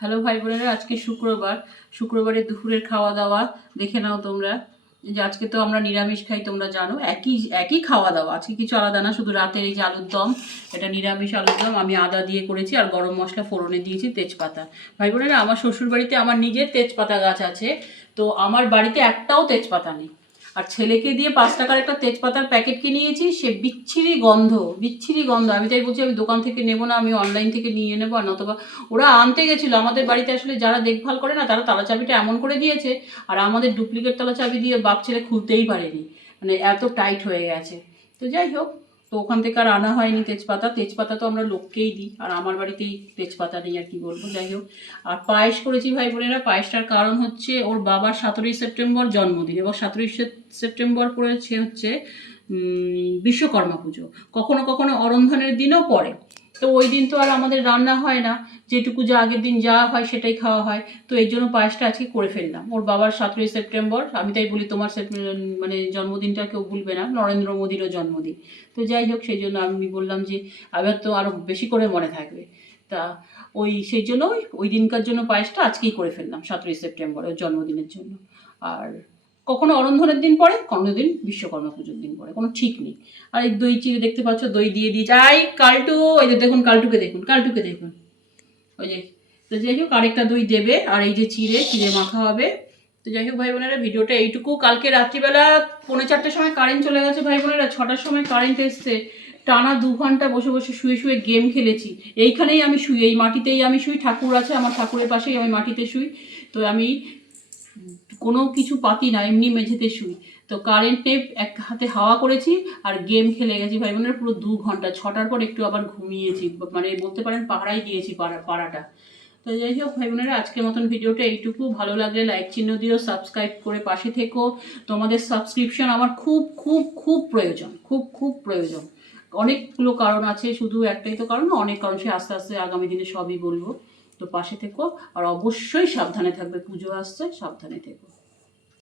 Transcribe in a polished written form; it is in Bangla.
হ্যালো ভাই বোনেরা, আজকে শুক্রবারের দুপুরের খাওয়া দাওয়া দেখে নাও তোমরা। যে আজকে তো আমরা নিরামিষ খাই, তোমরা জানো। একই একই খাওয়া দাওয়া, আজকে কিছু আলাদা না। শুধু রাতের এই যে আলুর দম, এটা নিরামিষ আলুর দম আমি আদা দিয়ে করেছি, আর গরম মশলা ফোড়নে দিয়েছি, তেজপাতা। ভাই বোনেরা, আমার শ্বশুর বাড়িতে আমার নিজের তেজপাতা গাছ আছে, তো আমার বাড়িতে একটাও তেজপাতা নেই। আর ছেলেকে দিয়ে 5 টাকার একটা তেজপাতার প্যাকেট কিনিয়েছি, সে বিচ্ছিরি গন্ধ। আমি তাই বলছি আমি দোকান থেকে নেবো না, আমি অনলাইন থেকে নিয়ে নেবো। আর নতবা ওরা আনতে গেছিলো আমাদের বাড়িতে, আসলে যারা দেখভাল করে না তারা তালা চাবিটা এমন করে দিয়েছে, আর আমাদের ডুপ্লিকেট তালা চাবি দিয়ে বাপ ছেলে খুলতেই পারেনি, মানে এত টাইট হয়ে গেছে। তো যাই হোক, তো ওখান থেকে আর আনা হয়নি তেজপাতা তো আমরা লোককেই দিই, আর আমার বাড়িতেই তেজপাতা নেই, আর কি বলবো। যাই হোক, আর পায়েস করেছি ভাই বোনেরা। পায়েসটার কারণ হচ্ছে ওর বাবার 17ই সেপ্টেম্বর জন্মদিন, এবং 17ই সেপ্টেম্বর পড়েছে হচ্ছে বিশ্বকর্মা পুজো। কখনো কখনো অরন্ধনের দিনও পড়ে, তো ওই দিন তো আর আমাদের রান্না হয় না, যেটুকু যা আগের দিন যা হয় সেটাই খাওয়া হয়। তো এই জন্য পায়েসটা আজকে করে ফেললাম। ওর বাবার 17ই সেপ্টেম্বর, আমি তাই বলি তোমার মানে জন্মদিনটা কেউ ভুলবে না, নরেন্দ্র মোদীরও জন্মদিন। তো যাই হোক, সেই জন্য আমি বললাম যে এবার তো আরও বেশি করে মনে থাকবে। তা সেই জন্য ওই দিনকার জন্য পায়েসটা আজকেই করে ফেললাম, 17ই সেপ্টেম্বর ওর জন্মদিনের জন্য। আর কখনো অরন্ধনের দিন পড়ে, কোনো দিন বিশ্বকর্মা পুজোর দিন পড়ে, কোনো ঠিক নেই। আর এই দই চিড়ে দেখতে পাচ্ছ, দই দিয়ে যাই কালটু, ওই যে দেখুন কালটুকে দেখুন ওই যে। তো যাই হোক, আরেকটা দই দেবে, আর এই যে চিড়ে মাখা হবে। তো যাই হোক ভাই বোনেরা, ভিডিওটা এইটুকু। কালকে রাত্রিবেলা 3:45 সময় কারেন্ট চলে গেছে ভাই বোনেরা, 6টার সময় কারেন্ট এসছে। টানা 2 ঘন্টা বসে বসে শুয়ে গেম খেলেছি। এইখানেই আমি শুই, এই মাটিতেই আমি শুই, ঠাকুর আছে আমার, ঠাকুরের পাশেই আমি মাটিতে শুই। তো আমি কোনো কিছু পাতি না, এমনি মেঝেতে শুই। তো কারেন্টে এক হাতে হাওয়া করেছি আর গেম খেলে গেছি ভাই বোনের পুরো 2 ঘন্টা। 6টার পর একটু আবার ঘুমিয়েছি, মানে বলতে পারেন পাহারাই দিয়েছি পাড়াটা। তো যাই হোক ভাই বোনেরা, আজকের মতন ভিডিওটা এইটুকু। ভালো লাগলে লাইক চিহ্ন দিও, সাবস্ক্রাইব করে পাশে থেকো। তোমাদের সাবস্ক্রিপশন আমার খুব খুব খুব প্রয়োজন, খুব প্রয়োজন। অনেকগুলো কারণ আছে, শুধু একটাই তো কারণ, অনেক কারণ। সে আস্তে আস্তে আগামী দিনে সবই বলবো। তো পাশে থেকো, আর অবশ্যই সাবধানে থাকবে, পুজো আসছে, সাবধানে থেকো।